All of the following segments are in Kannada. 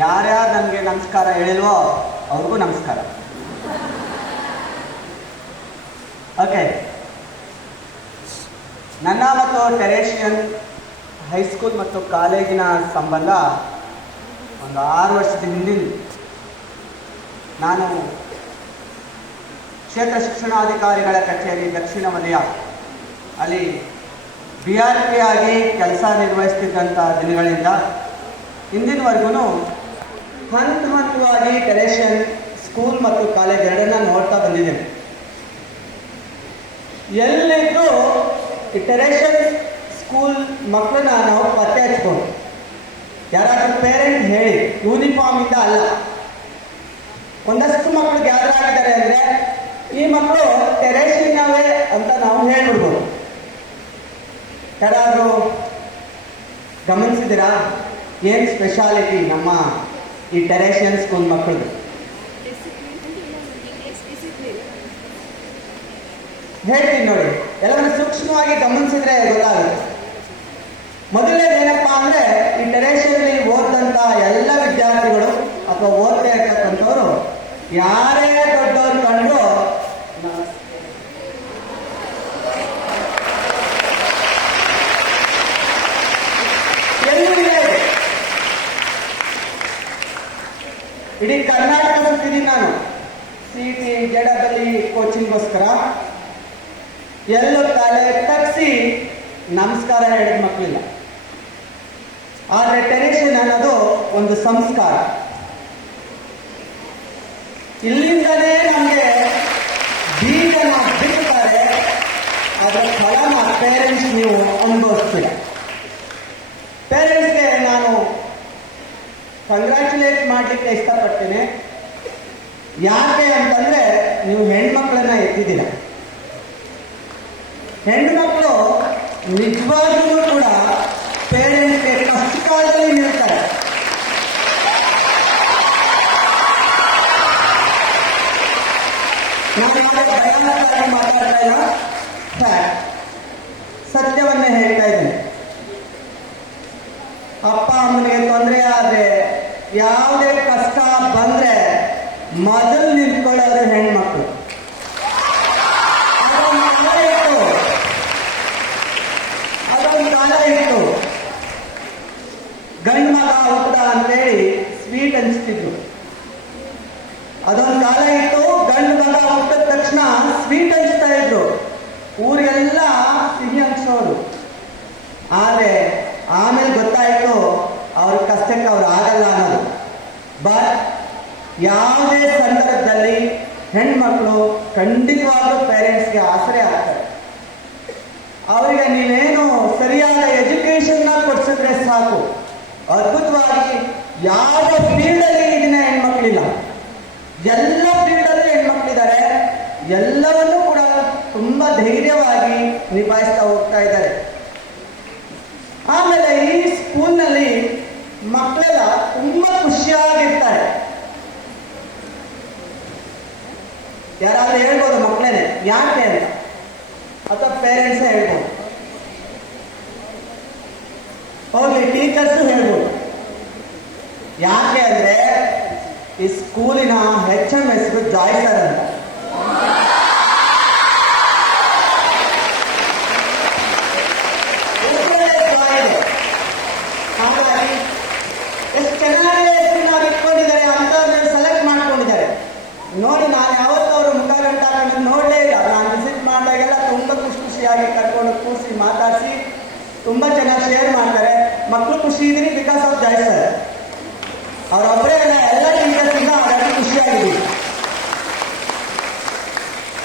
ಯಾರ್ಯಾರು ನನಗೆ ನಮಸ್ಕಾರ ಹೇಳಿಲ್ವೋ ಅವ್ರಿಗೂ ನಮಸ್ಕಾರ. ಓಕೆ, ನನ್ನ ಮತ್ತು ಟೆರೇಷಿಯನ್ ಹೈಸ್ಕೂಲ್ ಮತ್ತು ಕಾಲೇಜಿನ ಸಂಬಂಧ ಒಂದು 6 ವರ್ಷದ ಹಿಂದಿನ ನಾನು ಕ್ಷೇತ್ರ ಶಿಕ್ಷಣಾಧಿಕಾರಿಗಳ ಕಚೇರಿ ದಕ್ಷಿಣ ವಲಯ ಅಲ್ಲಿ BRP ಆಗಿ ಕೆಲಸ ನಿರ್ವಹಿಸ್ತಿದ್ದಂಥ ದಿನಗಳಿಂದ ಇಂದಿನವರೆಗೂ ಹಂತವಾಗಿ ಟೆರೇಷಿಯನ್ ಸ್ಕೂಲ್ ಮತ್ತು ಕಾಲೇಜ್ ಎರಡನ್ನ ನೋಡ್ತಾ ಬಂದಿದ್ದೇನೆ. ಎಲ್ಲಿದ್ರೂ ಈ ಟೆರೇಷಿಯನ್ ಸ್ಕೂಲ್ ಮಕ್ಕಳನ್ನ ನಾವು ಪತ್ತೆ ಹಚ್ಬೋದು. ಯಾರಾದ್ರೂ ಪೇರೆಂಟ್ ಹೇಳಿ, ಯೂನಿಫಾರ್ಮಿಂದ ಅಲ್ಲ. ಒಂದಷ್ಟು ಮಕ್ಕಳು ಗ್ಯಾದರ್ ಆಗಿದ್ದಾರೆ ಅಂದರೆ ಈ ಮಕ್ಕಳು ಟೆರೇಷಿಯನ್ನವೇ ಅಂತ ನಾವು ಹೇಳ್ಬಿಡ್ಬೋದು. ಯಾರಾದರೂ ಗಮನಿಸಿದಿರಾ ಏನು ಸ್ಪೆಷಾಲಿಟಿ ನಮ್ಮ ಈ ಟೆರೇಷಿಯನ್ ಸ್ಕೂಲ್ ಮಕ್ಕಳದು? ಹೇಳ್ತೀನಿ ನೋಡಿ, ಎಲ್ಲವನ್ನು ಸೂಕ್ಷ್ಮವಾಗಿ ಗಮನಿಸಿದ್ರೆ ಗೊತ್ತಾಗುತ್ತೆ. ಮೊದಲನೇದೇನಪ್ಪ ಅಂದರೆ ಈ ಟೆರೇಷಿಯಲ್ಲಿ ಓದಂಥ ಎಲ್ಲ ವಿದ್ಯಾರ್ಥಿಗಳು ಅಥವಾ ಓದ್ತಾ ಇರ್ತಕ್ಕಂಥವ್ರು ಯಾರೇ ದೊಡ್ಡವ್ರು ಕಂಡು ಇಡೀ ಕರ್ನಾಟಕ ಸುತ್ತಿದ್ದೀನಿ ನಾನು CET JEE ಕೋಚಿಂಗ್ಗೋಸ್ಕರ. ಎಲ್ಲೂ ತಲೆ ತಗ್ಸಿ ನಮಸ್ಕಾರ ಹೇಳಿದ ಮಕ್ಕಳಿಲ್ಲ. ಆದರೆ ಟೆರೇಷಿಯನ್ ಅನ್ನೋದು ಒಂದು ಸಂಸ್ಕಾರ. ಇಲ್ಲಿಂದಲೇ ನಮಗೆ ಬೀಜನ ಬಿಡ್ತಾರೆ, ಅದರ ಫಲನ ಪೇರೆಂಟ್ಸ್ ನೀವು ಅನುಭವಿಸ್ತೀರ. ಪೇರೆಂಟ್ಸ್ಗೆ ನಾನು ಕಂಗ್ರ್ಯಾಚುಲೇಟ್ ಮಾಡಲಿಕ್ಕೆ ಇಷ್ಟಪಡ್ತೇನೆ. ಯಾಕೆ ಅಂತಂದರೆ ನೀವು ಹೆಣ್ಮಕ್ಳನ್ನ ಎತ್ತಿದ್ದೀರ. ಹೆಣ್ಮಕ್ಳು ನಿಜವಾಗ್ಲೂ ಕೂಡ ಪೇರೆಂಟ್ಸ್ಗೆ ಕಷ್ಟ ಕಾಲದಲ್ಲಿ ನಿಲ್ತಾರೆ. ಭಯಾನಕವಾಗಿ ಮಾತಾಡ್ತಾ ಇಲ್ಲ, ಸತ್ಯವನ್ನೇ ಹೇಳ್ತಾ ಇದ್ದೇನೆ. ಅಪ್ಪ ಅಮ್ಮನಿಗೆ ತೊಂದರೆ ಆದರೆ ಯಾವುದೇ ಕಷ್ಟ ಬಂದರೆ ಮೊದಲು ನಿಂತ್ಕೊಳ್ಳೋದು ಹೆಣ್ಮಕ್ಳು. ಅದೊಂದು ಕಾಲ ಇತ್ತು. ಗಂಡು ಮಗ ಹುಟ್ಟ ಅಂತೇಳಿ ಸ್ವೀಟ್ ಹಂಚ್ತಿದ್ರು. ಅದೊಂದು ಕಾಲ ಇತ್ತು. ಗಂಡು ಮಗ ಹುಟ್ಟಿದ ತಕ್ಷಣ ಸ್ವೀಟ್ ಹಂಚ್ತಾ ಇದ್ರು, ಊರಿಗೆಲ್ಲ ಸಿಹಿ ಹಂಚೋರು. ಆದರೆ ಆಮೇಲೆ ಗೊತ್ತಾಯಿತು ಅವ್ರ ಕಷ್ಟಕ್ಕೆ ಅವ್ರು ಆಗಲ್ಲ ಅನ್ನೋದು. ಬಟ್ ಯಾವುದೇ ಸಂದರ್ಭದಲ್ಲಿ ಹೆಣ್ಮಕ್ಳು ಖಂಡಿತವಾಗ್ಲೂ ಪೇರೆಂಟ್ಸ್ಗೆ ಆಸರೆ ಆಗ್ತಾರೆ. ಅವರಿಗೆ ನೀವೇನು ಸರಿಯಾದ ಎಜುಕೇಷನ್ನ ಕೊಡಿಸಿದ್ರೆ ಸಾಕು, ಅದ್ಭುತವಾಗಿ ಯಾವ ಫೀಲ್ಡಲ್ಲಿ ಈಗಿನ ಹೆಣ್ಮಕ್ಳಿಲ್ಲ, ಎಲ್ಲ ಫೀಲ್ಡಲ್ಲೂ ಹೆಣ್ಮಕ್ಳಿದ್ದಾರೆ. ಎಲ್ಲವನ್ನೂ ಕೂಡ ತುಂಬ ಧೈರ್ಯವಾಗಿ ನಿಭಾಯಿಸ್ತಾ ಹೋಗ್ತಾ ಇದ್ದಾರೆ. ಆಮೇಲೆ ಈ ಸ್ಕೂಲ್ನಲ್ಲಿ ಮಕ್ಕಳೆಲ್ಲ ತುಂಬ ಖುಷಿಯಾಗಿರ್ತಾರೆ. ಯಾರಾದ್ರೂ ಹೇಳ್ಬೋದು ಮಕ್ಕಳೇನೆ ಯಾಕೆ ಅಂತ, ಅಥವಾ ಪೇರೆಂಟ್ಸೇ ಹೇಳ್ಬೋದು, ಹೋಗ್ಲಿ ಟೀಚರ್ಸು ಹೇಳ್ಬೋದು. ಯಾಕೆ ಅಂದರೆ ಈ ಸ್ಕೂಲಿನ HM ಹೆಸರು ಜಾಯ್ ಸರ್ ಅಂತ. ಹಾಗಾಗಿ ಎಷ್ಟು ಚೆನ್ನಾಗಿ ನಾವು ಇಟ್ಕೊಂಡಿದ್ದಾರೆ, ಅಂಥವ್ರನ್ನ ಸೆಲೆಕ್ಟ್ ಮಾಡ್ಕೊಂಡಿದ್ದಾರೆ ನೋಡಿ. ನಾನು ಯಾವತ್ತೂ ಅವರು ಮುಖ ಗಂಟಾಕೊಂಡು ನೋಡಲೇ ಇಲ್ಲ. ನಾನು ವಿಸಿಟ್ ಮಾಡಿದಾಗೆಲ್ಲ ತುಂಬ ಖುಷಿಯಾಗಿ ಕರ್ಕೊಂಡು ಕೂರಿಸಿ ಮಾತಾಡಿಸಿ ತುಂಬ ಚೆನ್ನಾಗಿ ಶೇರ್ ಮಾಡ್ತಾರೆ. ಮಕ್ಕಳು ಖುಷಿ ಇದ್ದೀನಿ ಬಿಕಾಸ್ ಆಫ್ ಜಾಯ್ ಸರ್. ಅವರೊಬ್ಬರೇ ಅಲ್ಲ, ಎಲ್ಲ ಟೀಚರ್ಸಿಂದ ಅವರಲ್ಲಿ ಖುಷಿಯಾಗಿದ್ದೀವಿ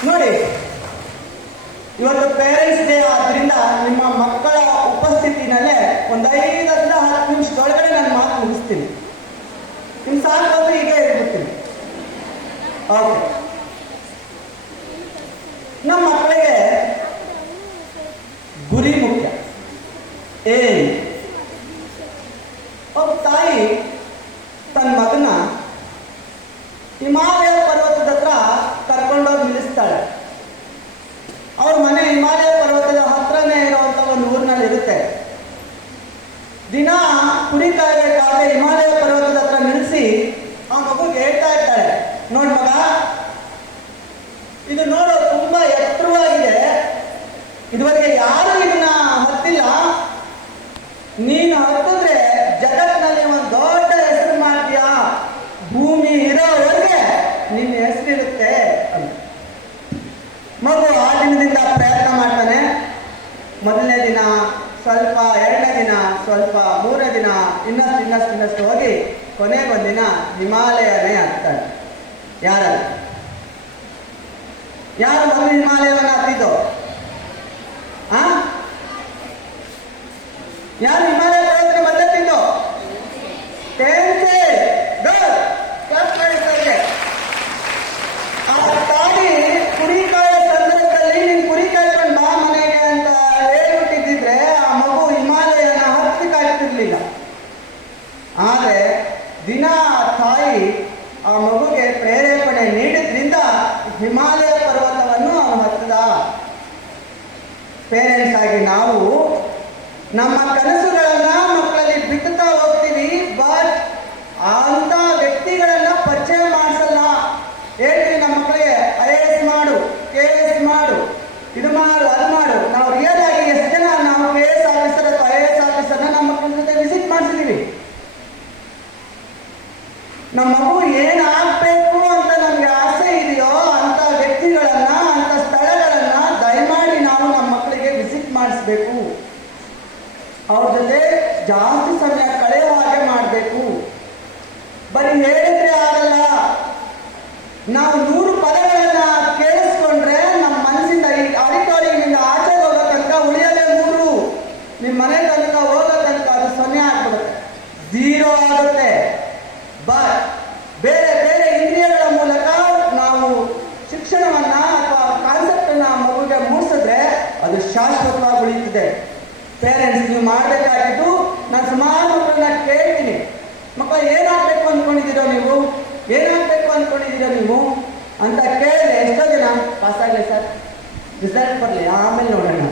ನೋಡಿ. ಇವತ್ತು ಪೇರೆಂಟ್ಸ್ ಡೇ ಆದ್ದರಿಂದ ನಿಮ್ಮ ಮಕ್ಕಳ ಉಪಸ್ಥಿತಿನಲ್ಲೇ ಒಂದು 5ರಿಂದ 10 ನಿಮಿಷದೊಳಗಡೆ ನಾನು ಮಾತು ಮುಗಿಸ್ತೀನಿ. ನಿಮ್ಮ ಸಾಕು ಹೀಗೆ ಹೇಳ್ಬಿಡ್ತೀನಿ. ಓಕೆ, ನಮ್ಮ ಮಕ್ಕಳಿಗೆ ಗುರಿ ಮುಖ್ಯ. ಒಬ್ಬ ತಾಯಿ ತನ್ನ ಮಗನ ಹಿಮಾಲಯ ಪರ್ವತದ ಹತ್ರ ಕರ್ಕೊಂಡೋಗಿ ನಿಲ್ಲಿಸ್ತಾಳೆ. ಅವ್ರ ಮನೆ ಹಿಮಾಲಯ ಪರ್ವತದ ಹತ್ರನೇ ಇರುವಂಥ ಒಂದು ಊರಿನಲ್ಲಿ ಇರುತ್ತೆ. ದಿನ ಕುರಿ ಕಾಯಬೇಕಾದ್ರೆ ಹಿಮಾಲಯ ಪರ್ವತದ ಹತ್ರ ನಿಲ್ಲಿಸಿ ಆ ಮಗುಗೆ ಹೇಳ್ತಾ ಇರ್ತಾರೆ, ನೋಡ್ ಮಗ, ಇದು ನೋಡು ತುಂಬಾ ಎತ್ತರವಾಗಿದೆ, ಇದುವರೆಗೆ ಯಾರು ಇದನ್ನ ಹತ್ತಿಲ್ಲ, ನೀನು ಹತ್ತಿದ್ರೆ ಜಗತ್ತಿನಲ್ಲಿ ಒಂದು ದೊಡ್ಡ ಹೆಸರು ಮಾಡ್ತೀಯಾ, ಭೂಮಿ ಇರೋವರೆಗೆ ನಿನ್ನ ಹೆಸರಿರುತ್ತೆ ಅಂತ. ಮಗು ಆ ದಿನದಿಂದ ಪ್ರಯತ್ನ ಮಾಡ್ತಾನೆ. ಮೊದಲನೇ ದಿನ ಸ್ವಲ್ಪ, ಎರಡನೇ ದಿನ ಸ್ವಲ್ಪ, ಮೂರನೇ ದಿನ ಇನ್ನಷ್ಟು ಹೋಗಿ ಕೊನೆಗೊಂದಿನ ಹಿಮಾಲಯನೇ ಹತ್ತಾನೆ. ಯಾರು ಮೊದಲು ಹಿಮಾಲಯವನ್ನು ಹತ್ತಿದ್ದು? ಯಾರು ಹಿಮಾಲಯ ಪರ್ವತಕ್ಕೆ ಮೊದಲೆತ್ತಿದ್ದು? ಆ ತಾಯಿ ಕುರಿ ಕಾಯೋ ಸಂದರ್ಭದಲ್ಲಿ ನೀನು ಕುರಿ ಕಾಯ್ಕೊಂಡು ಬಾ ಮನೆಗೆ ಅಂತ ಹೇಳ್ಬಿಟ್ಟಿದ್ದಿದ್ರೆ ಆ ಮಗು ಹಿಮಾಲಯನ ಹತ್ತಕ್ಕಾಗ್ತಿರ್ಲಿಲ್ಲ. ಆದರೆ ದಿನ ತಾಯಿ ಆ ಮಗುಗೆ ಪ್ರೇರೇಪಣೆ ನೀಡಿದ್ರಿಂದ ಹಿಮಾಲಯ ಪರ್ವತವನ್ನು ಅವನು ಹತ್ತದ. ಪೇರೆಂಟ್ಸ್ ಆಗಿ ನಾವು ನಮ್ಮ ಕನಸುಗಳನ್ನ ಮಕ್ಕಳಲ್ಲಿ ಬಿಟ್ಟುತ್ತಾ ಹೋಗ್ತೀವಿ, ಬಟ್ ಅಂತ ವ್ಯಕ್ತಿಗಳನ್ನ ಪರಿಚಯ ಮಾಡಿಸಲ್ಲ. ಹೇಳ್ತೀವಿ ನಮ್ಮ ಮಕ್ಕಳಿಗೆ IAS ಮಾಡು, KS ಮಾಡು, ಇದು ಮಾಡು, ಅದು ಮಾಡು. ನಾವು ರಿಯಲ್ ಆಗಿ ಎಷ್ಟು ಜನ ನಾವು KS ಆಫೀಸರ್ ಅಥವಾ IAS ಆಫೀಸರ್ನ ನಮ್ಮ ಮಕ್ಕಳ ಜೊತೆ ವಿಸಿಟ್ ಮಾಡಿಸಿದೀವಿ? ನಮ್ಮ ಮಗು ಏನಾಗಬೇಕು ಅಂತ ನಮ್ಗೆ ಆಸೆ ಇದೆಯೋ ಅಂತ ವ್ಯಕ್ತಿಗಳನ್ನ, ಅಂತ ಸ್ಥಳಗಳನ್ನ ದಯಮಾಡಿ ನಾವು ನಮ್ಮ ಮಕ್ಕಳಿಗೆ ವಿಸಿಟ್ ಮಾಡಿಸ್ಬೇಕು. ಅವ್ರ ಜೊತೆ ಜಾಸ್ತಿ ಸಮಯ ಕಳೆಯುವ ಹಾಗೆ ಮಾಡಬೇಕು. ಬರೀ ಹೇಳಿದ್ರೆ ಆಗಲ್ಲ. ನಾವು 100 ಪದಗಳನ್ನ ಕೇಳಿಸ್ಕೊಂಡ್ರೆ ನಮ್ಮ ಮನಸ್ಸಿಂದ ಈ ಆಡಿಟೋರಿಯಂನಿಂದ ಆಚೆ ಹೋಗೋ ತನಕ ಉಳಿಯಲೇ 3, ನಿಮ್ಮ ಮನೆ ತನಕ ಹೋಗೋ ತನಕ ಅದು 0 ಆಗ್ಬಿಡುತ್ತೆ, 0 ಆಗುತ್ತೆ. ಬಟ್ ಬೇರೆ ಬೇರೆ ಇಂದ್ರಿಯಗಳ ಮೂಲಕ ನಾವು ಶಿಕ್ಷಣವನ್ನ ಅಥವಾ ಕಾನ್ಸೆಪ್ಟ್ ಅನ್ನ ಮಗುಗೆ ಮೂಡಿಸಿದ್ರೆ ಅದು ಶಾಶ್ವತವಾಗಿ ಉಳಿಯುತ್ತದೆ. ಪೇರೆಂಟ್ಸ್, ನೀವು ಮಾಡಬೇಕಾಗಿದ್ದು, ನಾನು ಸುಮಾರು ಮಕ್ಕಳನ್ನ ಕೇಳ್ತೀನಿ, ಮಕ್ಕಳು ಏನಾಗಬೇಕು ಅಂದ್ಕೊಂಡಿದ್ದೀರೋ ನೀವು, ಏನಾಗಬೇಕು ಅಂದ್ಕೊಂಡಿದ್ದೀರೋ ನೀವು ಅಂತ ಕೇಳಿದ್ರೆ ಎಷ್ಟೋ ಜನ ಪಾಸ್ ಆಗಲಿ ಸರ್, ರಿಸಲ್ಟ್ ಬರಲಿ ಆಮೇಲೆ ನೋಡೋಣ.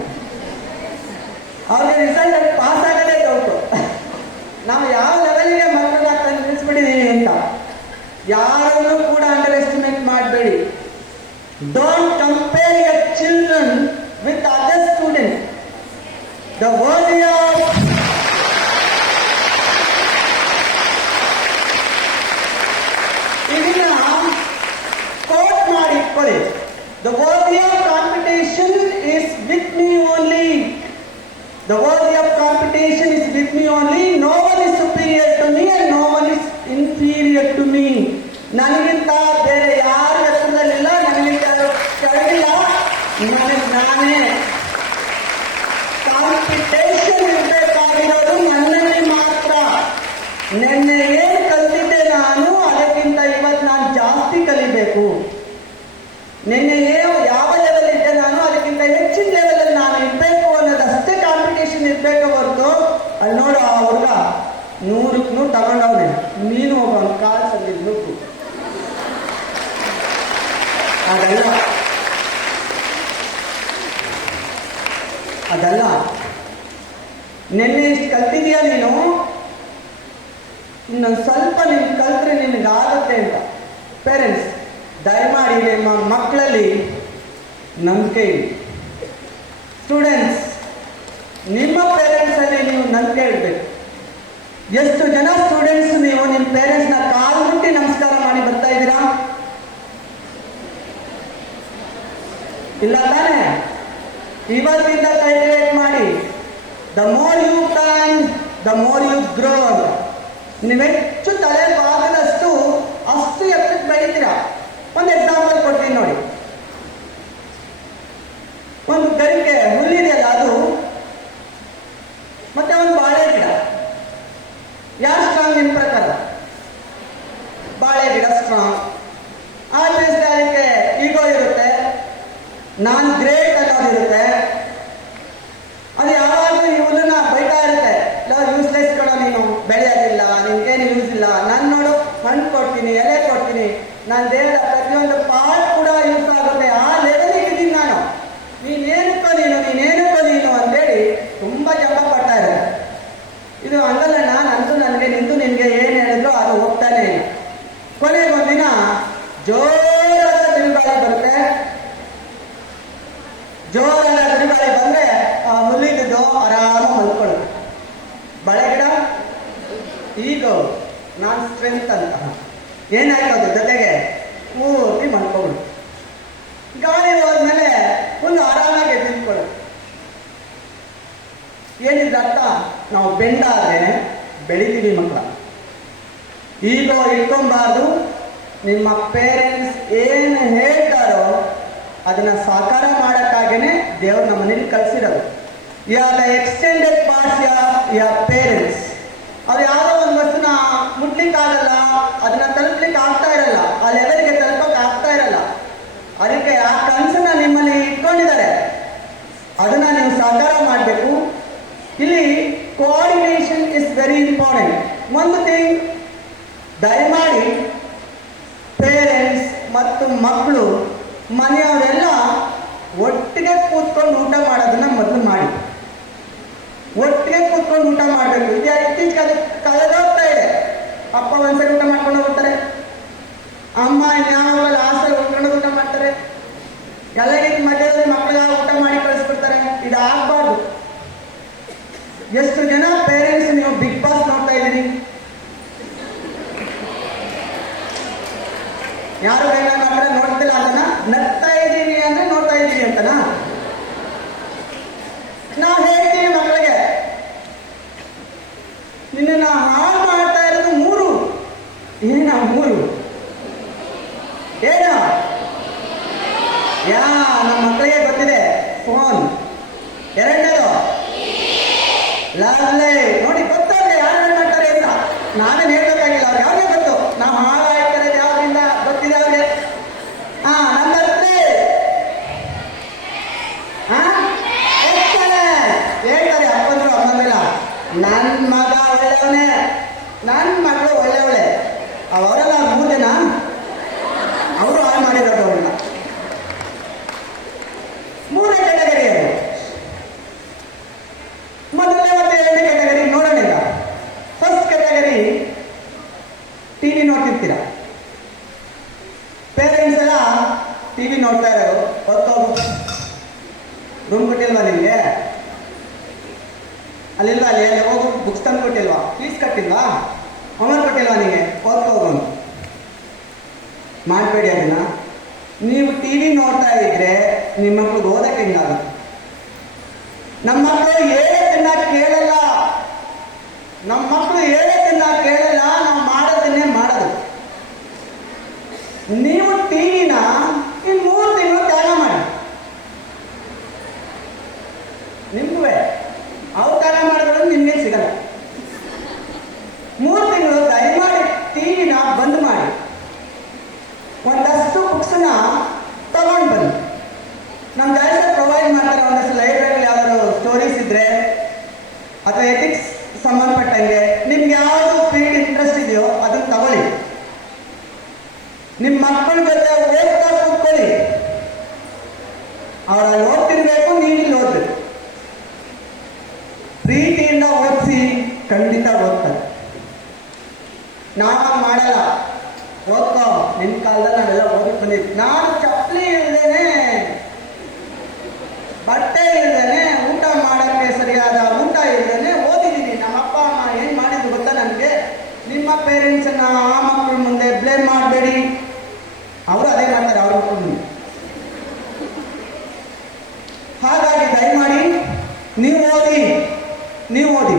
ಅವ್ರಿಗೆ ರಿಸಲ್ಟ್ ಪಾಸ್ ಆಗೋದೇ ಡೌಟು. ನಾವು ಯಾವ ಲೆವೆಲ್ಗೆ ಮಕ್ಕಳನ್ನ ತಂದು ನಿಲ್ಲಿಸ್ಬಿಟ್ಟಿದ್ದೀವಿ ಅಂತ. ಯಾರನ್ನೂ ಕೂಡ ಅಂಡರ್ ಎಸ್ಟಿಮೇಟ್ ಮಾಡಬೇಡಿ. Don't compare your children with other students. The worthy of ಇದನ್ನ ಕೋಟ್ ಮಾಡಿ ಇಟ್ಕೊಳ್ಳಿ. The worthy of competition is with me only. The worthy of competition is with me only. No one is superior to me and no one is inferior to me. ನನಗಿಂತ ಬೇರೆ ಯಾರು ಹೆಸರಲ್ಲಿಲ್ಲ, ನನಗಿಂತ ಕೆಳಗಿಲ್ಲ, ನಾನೇ. ಕಾಂಪಿಟೇಷನ್ ಇರಬೇಕಾಗಿರೋದು ನನ್ನಲ್ಲಿ ಮಾತ್ರ. ನಿನ್ನೆ ಏನು ಕಲಿತಿದ್ದೆ ನಾನು, ಅದಕ್ಕಿಂತ ಇವತ್ತು ನಾನು ಜಾಸ್ತಿ ಕಲಿಬೇಕು. ನಿನ್ನೆ ಯಾವ ಲೆವೆಲ್ ಇದ್ದೆ ನಾನು, ಅದಕ್ಕಿಂತ ಹೆಚ್ಚಿನ ಲೆವೆಲ್ ನಾನು ಇರಬೇಕು ಅನ್ನೋದಷ್ಟೇ ಕಾಂಪಿಟೇಷನ್ ಇರಬೇಕು ಹೊರತು, ಅಲ್ಲಿ ನೋಡು ಆ ಹುಡುಗ 100ಕ್ಕೆ 100 ತಗೊಂಡವನೆ, ನೀನು ಒಬ್ಬ ಕಾಲ್ಸಲ್ಲಿ ನುಗ್ಗು. ಅದಲ್ಲ. ನಿನ್ನೆ ಇಷ್ಟು ಕಲ್ತಿದೀಯ ನೀನು, ಇನ್ನೊಂದು ಸ್ವಲ್ಪ ನೀನು ಕಲ್ತ್ರೆ ನಿನಗಾಗುತ್ತೆ ಅಂತ. ಪೇರೆಂಟ್ಸ್, ದಯಮಾಡಿ ನಿಮ್ಮ ಮಕ್ಕಳಲ್ಲಿ ನಂಬಿಕೆ ಇಡಿ. ಸ್ಟೂಡೆಂಟ್ಸ್, ನಿಮ್ಮ ಪೇರೆಂಟ್ಸಲ್ಲಿ ನೀವು ನಂಬಿಕೆ ಇಡಬೇಕು. ಎಷ್ಟು ಜನ ಸ್ಟೂಡೆಂಟ್ಸ್ ನೀವು ನಿಮ್ಮ ಪೇರೆಂಟ್ಸ್ನ ಕಾಲು ಮುಟ್ಟಿ ನಮಸ್ಕಾರ ಮಾಡಿ ಬರ್ತಾ ಇದ್ದೀರಾ? ಇಲ್ಲ ತಾನೇ? ಇವತ್ತಿಂದ ಕಲ್ಟಿವೇಟ್ ಮಾಡಿ. The more you plan the more you grow ಅಂತ. ನೀವು ಹೆಚ್ಚು ತಲೆ ಬಾಗದಷ್ಟು ಅಷ್ಟು ಎತ್ತಕ್ಕೆ ಬೆಳಿತೀರಾ. ಒಂದು ಎಕ್ಸಾಂಪಲ್ ಕೊಡ್ತೀನಿ ನೋಡಿ. ಒಂದು ಗರಿಕೆ ಹುಲ್ಲಿದೆಯಲ್ಲ ಅದು, ಮತ್ತೆ ಒಂದು ಬಾಳೆ ಗಿಡ, ಯಾರು ಸ್ಟ್ರಾಂಗ್ ನಿಮ್ಮ ಪ್ರಕಾರ? ಬಾಳೆ ಗಿಡ ಸ್ಟ್ರಾಂಗ್. ಆಬ್ವಿಯಸ್ಲಿ ಅದಕ್ಕೆ ಈಗೋ ಇರುತ್ತೆ, ನಾನು ಗ್ರೇಟ್ ಅನ್ನೋದಿರುತ್ತೆ. ಅದು ಯಾವಾಗಲೂ ಈ ಹುಲ್ಲನ್ನ ಬೈತಾ ಇರುತ್ತೆ, ಯೂಸ್ಲೆಸ್ ಕಣ ನೀನು, ಬೆಳೆಯೋದಿಲ್ಲ, ನಿನ್ಗೇನು ಯೂಸ್ ಇಲ್ಲ, ನಾನು ನೋಡು ಹಣ್ಣು ಕೊಡ್ತೀನಿ, ಎಲೆ ಕೊಡ್ತೀನಿ, ನಾನು ದೇಹದ ಪ್ರತಿಯೊಂದು ಪಾರ್ಟ್ ಕೂಡ ಯೂಸ್ ಆಗುತ್ತೆ, ಆ ಲೆವೆಲಿಗೆ ಇದ್ದೀನಿ ನಾನು, ನೀನೇನಕ್ಕೋ ನೀನು ಅಂತೇಳಿ ತುಂಬ ಜಂಬ ಪಡ್ತಾ ಇದ್ದಾರೆ. ಇದು ಹಂಗಲ್ಲ, ನಾನು ಅಂತೂ ನನಗೆ ನಿಂದು ನಿನಗೆ ಏನು ಹೇಳಿದ್ರು ಅದು ಹೋಗ್ತಾನೆ ಇಲ್ಲ. ಈಗೋ ನಾನ್ ಸ್ಟ್ರೆಂತ್ ಅಂತ. ಏನಾಯ್ತು ಅದು ಜೊತೆಗೆ ಪೂರ್ತಿ ಮಾಡ್ಕೊಬಿಡು. ಗಾಳಿ ಹೋದ್ಮೇಲೆ ಒಂದು ಆರಾಮಾಗಿ ನಿಂತ್ಕೊಳ್ಳು. ಏನಿದ್ರ ಅರ್ಥ? ನಾವು ಬೆಂಡಾದ್ರೆ ಬೆಳಿತೀವಿ ಮಕ್ಕಳ. ಈಗೋ ಇಟ್ಕೊಬಾರ್ದು. ನಿಮ್ಮ ಪೇರೆಂಟ್ಸ್ ಏನು ಹೇಳ್ತಾರೋ ಅದನ್ನ ಸಾಕಾರ ಮಾಡೋಕ್ಕಾಗೇನೆ ದೇವ್ರು ನಮ್ಮ ಮನೇಲಿ ಕಳಿಸಿರೋದು. You are the extended parts your parents. ಅವ್ರು ಯಾವುದೋ ಒಂದು ವಸ್ತುನ ಮುಟ್ಲಿಕ್ಕಾಗಲ್ಲ, ಅದನ್ನ ತಲುಪ್ಲಿಕ್ಕೆ ಆಗ್ತಾ ಇರಲ್ಲ, ಆ ಲೆವೆಲ್ಗೆ ತಲುಪಕ್ಕೆ ಆಗ್ತಾ ಇರಲ್ಲ. ಅದಕ್ಕೆ ಆ ಕನಸನ್ನ ನಿಮ್ಮಲ್ಲಿ ಇಟ್ಕೊಂಡಿದ್ದಾರೆ, ಅದನ್ನ ನೀವು ಸಾಕಾರ ಮಾಡಬೇಕು. ಇಲ್ಲಿ ಕೋಆರ್ಡಿನೇಷನ್ ಇಸ್ ವೆರಿ ಇಂಪಾರ್ಟೆಂಟ್. ಒಂದು ಥಿಂಗ್, ದಯಮಾಡಿ ಪೇರೆಂಟ್ಸ್ ಮತ್ತು ಮಕ್ಕಳು ಮನೆಯವರೆಲ್ಲ ಒಟ್ಟಿಗೆ ಕೂತ್ಕೊಂಡು ಊಟ ಮಾಡೋದನ್ನ ಮೊದಲು ಮಾಡಿ. ಒಟ್ಟಿಗೆ ಕೂತ್ಕೊಂಡು ಊಟ ಮಾಡಬೇಕು. ಇದು ಇತ್ತೀಚೆಗೆ ಅದು ಕಳೆದೋಗ್ತಾ ಇದೆ. ಅಪ್ಪ ಒಂದ್ಸರಿ ಊಟ ಮಾಡ್ಕೊಂಡು ಹೋಗ್ತಾರೆ, ಅಮ್ಮ ಇನ್ಯಾವಾಗಲೂ ಆಸೆ ಉಳ್ಕೊಂಡು ಊಟ ಮಾಡ್ತಾರೆ, ಎಲ್ಲರಿಗೂ ಮಧ್ಯದಲ್ಲಿ ಮಕ್ಕಳಿಗೆ ಊಟ ಮಾಡಿ ಕಳಿಸ್ಬಿಡ್ತಾರೆ. ಇದು ಆಗ್ಬಾರ್ದು. ಎಷ್ಟು ಜನ ಪೇರೆಂಟ್ಸ್ ನೀವು ಬಿಗ್ ಬಾಸ್ ನೋಡ್ತಾ ಇದ್ದೀರಿ? ಯಾರು ಬೇಗ ಮಕ್ಕಳ ನೋಡ್ತಿಲ್ಲ ಅದನ್ನ ನಗ್ತಾ ಇದ್ದೀವಿ ಅಂದ್ರೆ ನೋಡ್ತಾ ಇದ್ದೀವಿ ಅಂತನಾ? ನಾವು ಹೇಳ್ತೀವಿ ಮಕ್ಕಳಿಗೆ, ನಿನ್ನ ಹಾಳು ಮಾಡ್ತಾ ಇರೋದು 3. ಏನ 3? ಏನು? ನಮ್ಮ ಮಕ್ಕಳಿಗೆ ಗೊತ್ತಿದೆ, ಫೋನ್. ಎರಡನೇದು ಲವ್ಲಿ. ನೋಡಿ ಗೊತ್ತವ್ರಿಗೆ ಯಾರು ಮಾಡ್ತಾರೆ ಅಂತ ನಾವೇನು ಹೇಳ್ಬೇಕಾಗಿಲ್ಲ, ಅವ್ರಿಗೆ ಯಾವ್ದೇ ಗೊತ್ತು. ನಾವು ಹಾಳಾಗ್ತಾರೆ ಯಾವ್ದ್ರಿಂದ ಗೊತ್ತಿದೆ ಅವ್ರಿಗೆ. ನಂಬರ್ 3 ಹೇಳ್ತಾರೆ ಅಪ್ಪಂದ್ರು ಅಮ್ಮಂದಿಲ್ಲ, ನನ್ನ ಮಗ ಒಳ್ಳೆಯವನೇ, ನನ್ನ ಮಗಳು ಒಳ್ಳೆಯವಳೆ. ಅವರೆಲ್ಲ 3 ಜನ ಅವರು ಹಾಳು ಮಾಡಿರೋದು ಅವ್ರನ್ನ. 3ನೇ ಕ್ಯಾಟಗರಿ ಅದು. ಮೊದಲನೇ ಮತ್ತು 2ನೇ ಕ್ಯಾಟಗರಿ ನೋಡೋಣ. ಈಗ ಫಸ್ಟ್ ಕ್ಯಾಟಗರಿ, ಟಿವಿ ನೋಡ್ತಿರ್ತೀರ. ಪೇರೆಂಟ್ಸ್ ಎಲ್ಲ ಟಿವಿ ನೋಡ್ತಾ ಇರೋದು. ಹೊತ್ತೋಗು, ರೂಮ್ ಕೊಟ್ಟಿಲ್ವಾ ನಿಮಗೆ? ಅಲ್ಲಿಲ್ವಾ? ಅಲ್ಲಿ ಹೋಗು, ಬುಕ್ಸ್ ತಂದು ಕೊಟ್ಟಿಲ್ವಾ? ಫೀಸ್ ಕಟ್ಟಿಲ್ವಾ? ಹೋಮ್ವರ್ಕ್ ಕೊಟ್ಟಿಲ್ವಾ ನಿಮಗೆ? ಓದ್ಕೋಗೋನು ಮಾಡಬೇಡಿ ಅದನ್ನ. ನೀವು ಟಿವಿ ನೋಡ್ತಾ ಇದ್ರೆ ನಿಮ್ಮ ಮಕ್ಕಳು ಓದಕ್ಕೆ ಹಿಂಗಾಗುತ್ತೆ. ನಮ್ಮ ಮಕ್ಕಳು ಹೇಳೋದನ್ನ ಕೇಳಲ್ಲ. ನಮ್ಮ ಮಕ್ಕಳು ಹೇಳೋದನ್ನ ಕೇಳಲ್ಲ, ನಾವು ಮಾಡೋದನ್ನೇ ಮಾಡೋದು. ನೀವು ಟಿವಿನ ಇನ್ನು 3 ತಿಂಗಳು ತ್ಯಾಗ ಮಾಡಿ. ನಿಮ್ಗುವೆ ಅವ್ರು ತ್ಯಾಗ ಮಾಡಿದ್ರು ನಿಮ್ಗೆ ಸಿಗಲ್ಲ. 3 ತಿಂಗಳು ದಯಮಾಡಿ ಟಿವಿನ ಬಂದ್ ಮಾಡಿ. ಒಂದಷ್ಟು ಬುಕ್ಸ್ನ ತಗೊಂಡು ಬನ್ನಿ. ನಮ್ಮ ಜಾಸ್ತಿ ಪ್ರೊವೈಡ್ ಮಾಡ್ತಾರೆ. ಒಂದಷ್ಟು ಲೈಬ್ರರಿಲಿ ಯಾವ್ದಾದ್ರು ಸ್ಟೋರೀಸ್ ಇದ್ರೆ ಅಥವಾ ಎಥಿಕ್ಸ್ ಸಂಬಂಧಪಟ್ಟಂಗೆ ನಿಮ್ಗೆ ಯಾವುದು ಫೀಲ್ಡ್ ಇಂಟ್ರೆಸ್ಟ್ ಇದೆಯೋ ಅದನ್ನ ತಗೊಳ್ಳಿ. ನಿಮ್ಮ ಮಕ್ಕಳ ಜೊತೆ ಓದ್ತಾ ಕೂತ್ಕೊಳ್ಳಿ. ಅವರಲ್ಲಿ ಓದ್ತಿರ್ಬೇಕು, ನೀವಿಲ್ಲಿ ಓದ್ಬೇಕು. ಪ್ರೀತಿಯಿಂದ ಓದಿಸಿ, ಖಂಡಿತ ಓದ್ತಾರೆ. ನಾವು ಮಾಡಲ್ಲ. ಓದ್ಕೋ, ನಿನ್ನ ಕಾಲದಲ್ಲಿ ನಾವೆಲ್ಲ ಓದಕ್ಕೆ ಬಂದಿದ್ವಿ. ನಾನು ಚಪ್ಪಲಿ ಇಲ್ದೇನೆ, ಬಟ್ಟೆ ಇಲ್ದೇನೆ, ಊಟ ಮಾಡೋಕ್ಕೆ ಸರಿಯಾದ ಊಟ ಇಲ್ದೇನೆ ಓದಿದ್ದೀನಿ. ನಮ್ಮ ಅಪ್ಪ ಅಮ್ಮ ಏನು ಮಾಡಿದ್ರು ಗೊತ್ತಾ ನನಗೆ? ನಿಮ್ಮ ಪೇರೆಂಟ್ಸನ್ನ ಆ ಮಕ್ಕಳ ಮುಂದೆ ಬ್ಲೇಮ್ ಮಾಡಬೇಡಿ. ಅವರು ಅದೇ ಮಾಡ್ತಾರೆ ಅವ್ರ ಮಕ್ಕಳ ಮುಂದೆ. ಹಾಗಾಗಿ ದಯಮಾಡಿ ನೀವು ಓದಿ.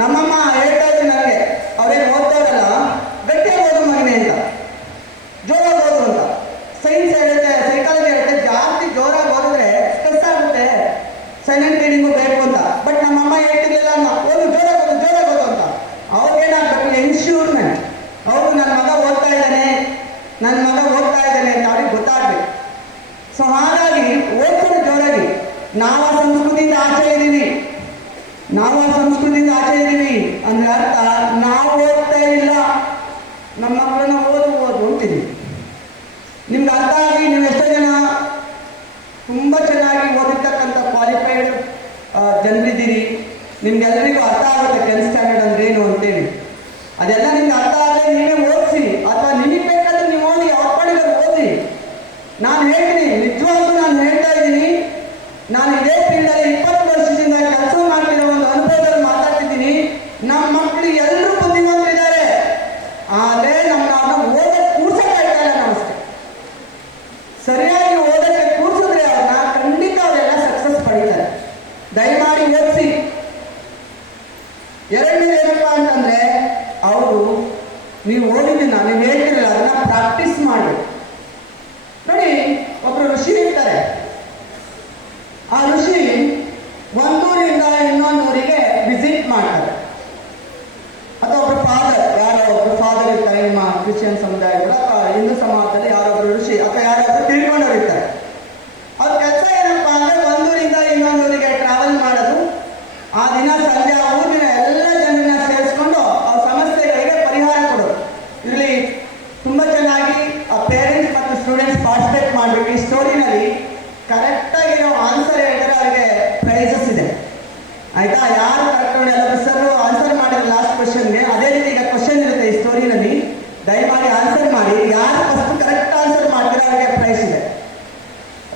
ನಮ್ಮಮ್ಮ ಹೇಳ್ತಾ ಇದ್ರು ನನಗೆ, ಅವ್ರೇನು ಓದ್ತಾರಲ್ಲ ಗಟ್ಟಿಯಾಗಿ ಓದು ಮಗನೇ ಅಂತ, ಜೋರಾಗಿ ಓದು ಅಂತ. ಸೈನ್ಸ್ ಹೇಳುತ್ತೆ, ಸೈಕಾಲಜಿ ಹೇಳುತ್ತೆ, ಜಾಸ್ತಿ ಜೋರಾಗಿ ಓದಿದ್ರೆ ಸ್ಟ್ರೆಸ್ ಆಗುತ್ತೆ, ಸೈಲೆಂಟ್ ರೀಡಿಂಗು ಬೇಕು ಅಂತ. ಬಟ್ ನಮ್ಮಮ್ಮ ಹೇಳ್ತಿರ್ಲಿಲ್ಲ, ಓದು ಜೋರಾಗಿ ಓದು ಅಂತ. ಅವ್ರಿಗೇನಾಗಬೇಕು? ಎನ್ಶ್ಯೂರ್ಮೆಂಟ್. ಅವರು ನನ್ನ ಮಗ ಓದ್ತಾ ಇದ್ದಾನೆ ಅಂತ ಅವ್ರಿಗೆ ಗೊತ್ತಾಗಬೇಕು. ಸೊ ಹಾಗಾಗಿ ಓದ್ಕೊಂಡು ಜೋರಾಗಿ. ನಾವು ಆ ಸಂಸ್ಕೃತಿಯಿಂದ ಆಚೆ ಇದ್ದೀವಿ ಅಂದ್ರೆ ಅರ್ಥ ನಾವು ಓದ್ತಾ ಇಲ್ಲ, ನಮ್ಮ ಮಕ್ಕಳನ್ನ ಓದು ಅಂತೀವಿ. ನಿಮ್ಗೆ ಅರ್ಥ ಆಗಿ ನೀವು ಎಷ್ಟೋ ಜನ ತುಂಬ ಚೆನ್ನಾಗಿ ಓದಿರ್ತಕ್ಕಂಥ ಕ್ವಾಲಿಫೈಡ್ ಜನರಿದ್ದೀರಿ. ನಿಮ್ಗೆಲ್ಲರಿಗೂ ಅರ್ಥ ಆಗುತ್ತೆ 10th ಸ್ಟ್ಯಾಂಡರ್ಡ್ ಅಂದ್ರೆ ಏನು ಅಂತೇಳಿ. ಅದೆಲ್ಲ ನಿಮ್ಗೆ ಅರ್ಥ ಆದರೆ ನೀವೇ ಓದಿಸಿ, ಅಥವಾ ನಿಮಗೆ ಬೇಕಾದ್ರೆ ನೀವು ಓದಿ, ಅವ್ರ ಪಡೆಗೆ ಓದಿ. ನಾನು ಹೇಳ್ತೀನಿ, ನಿಜವಾಗ್ಲೂ ನಾನು ಹೇಳ್ತಾ ಇದ್ದೀನಿ. ನಾನು ಇದೇ ಫೀಲ್ಡಲ್ಲಿ 20 ವರ್ಷದಿಂದ ಕೆಲಸ ಮಾಡ್ತಿರೋ ಒಂದು ಅನುಭವದಲ್ಲಿ ಮಾತಾಡ್ತಿದ್ದೀನಿ. ನಮ್ಮ ಮಕ್ಕಳು ಎಲ್ಲರೂ ಬುದ್ಧಿವಂತರಿದ್ದಾರೆ, ಆದ್ರೆ ನಮ್ಮನ್ನ ಓದಕ್ಕೆ ಕೂರ್ಸಕ್ಕಾಗ್ತಾ ಇಲ್ಲ ನಾವಷ್ಟೇ. ಸರಿಯಾಗಿ ಓದಕ್ಕೆ ಕೂರ್ಸಿದ್ರೆ ಅವ್ರನ್ನ ಖಂಡಿತ ಅವರೆಲ್ಲ ಸಕ್ಸಸ್ ಪಡಿತಾರೆ. ದಯಮಾಡಿ ಓದಿಸಿ. ಎರಡನೇದು ಏನಪ್ಪಾ ಅಂತಂದ್ರೆ, ಅವರು ನೀವು ಓದಿದ್ದೀನ ನೀವು ಹೇಳ್ತಿರಲ್ಲ ಅದನ್ನ ಪ್ರಾಕ್ಟೀಸ್ ಮಾಡಬೇಕು. ನೋಡಿ, ಒಬ್ರು ಋಷಿ ಇರ್ತಾರೆ. ಆ ಋಷಿ ಒಂದೂರಿಂದ ಇನ್ನೊಂದೂರಿಗೆ ವಿಸಿಟ್ ಮಾಡ್ತಾರೆ. ಅಥವಾ ಒಬ್ರು ಫಾದರ್, ಯಾರೋ ಒಬ್ರು ಫಾದರ್ ಇರ್ತಾರೆ ನಿಮ್ಮ ಕ್ರಿಶ್ಚಿಯನ್ ಸಮುದಾಯಗಳು ಅಥವಾ ಹಿಂದೂ ಸಮಾಜದಲ್ಲಿ ಯಾರೊಬ್ರು ಋಷಿ ಅಥವಾ ಯಾರೊಬ್ರು ತಿಳ್ಕೊಂಡವ್ರು ಇರ್ತಾರೆ. ಅವ್ರ ಕೆಲಸ ಏನಪ್ಪಾ ಅಂದ್ರೆ ಒಂದೂರಿಂದ ಇನ್ನೊಂದೂರಿಗೆ ಟ್ರಾವೆಲ್ ಮಾಡೋದು. ಆ ದಿನ ಸಂಜೆ ಆ ಊರಿನ ಎಲ್ಲ ಜನರನ್ನ ಸೇರಿಸ್ಕೊಂಡು ಅವ್ರ ಸಮಸ್ಯೆಗಳಿಗೆ ಪರಿಹಾರ ಕೊಡೋದು. ಇದರಲ್ಲಿ ತುಂಬಾ ಚೆನ್ನಾಗಿ ಆ ಪೇರೆಂಟ್ಸ್ ಮತ್ತು ಸ್ಟೂಡೆಂಟ್ಸ್ ಪಾರ್ಟಿಸಿಪೇಟ್ ಮಾಡಬೇಕು. ಈ ಸ್ಟೋರಿನಲ್ಲಿ ಕರೆಕ್ಟ್ ಆಗಿರೋ ಆನ್ಸರ್ ಹೇಳಿದ್ರೆ ಅವರಿಗೆ ಪ್ರೈಸಸ್ ಇದೆ, ಆಯ್ತಾ? ಯಾರು ಕರೆಕ್ಟ್ ಎಲ್ಲ ಸರ್ ಆನ್ಸರ್ ಮಾಡಿದ್ರೆ ಲಾಸ್ಟ್ ಕ್ವಶನ್ಗೆ, ಅದೇ ರೀತಿ ಈಗ ಕ್ವಶನ್ ಇರುತ್ತೆ ಈ ಸ್ಟೋರಿನಲ್ಲಿ. ದಯಮಾಡಿ ಆನ್ಸರ್ ಮಾಡಿ. ಯಾರು ಫಸ್ಟ್ ಕರೆಕ್ಟ್ ಆನ್ಸರ್ ಮಾಡ್ತಾರೆ ಅವರಿಗೆ ಪ್ರೈಸ್ ಇದೆ.